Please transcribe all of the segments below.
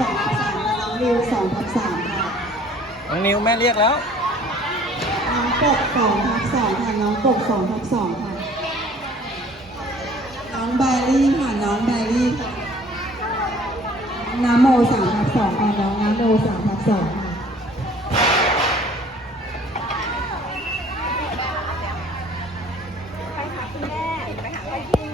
สองทับสามค่ะน้องริวสองทับสามค่ะน้องนิวแม่เรียกแล้ว น้องปกสองทับสองค่ะน้องปกสองทับสองค่ะ น้องแบรี่ค่ะน้องแบรี่ค่ะน้ำโมสามทับสองค่ะน้องน้ำโมสามทับสองค่ะไปหาคุณแม่ไปหาใครกินม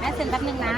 แม่เซ็นแป๊บนึงนะ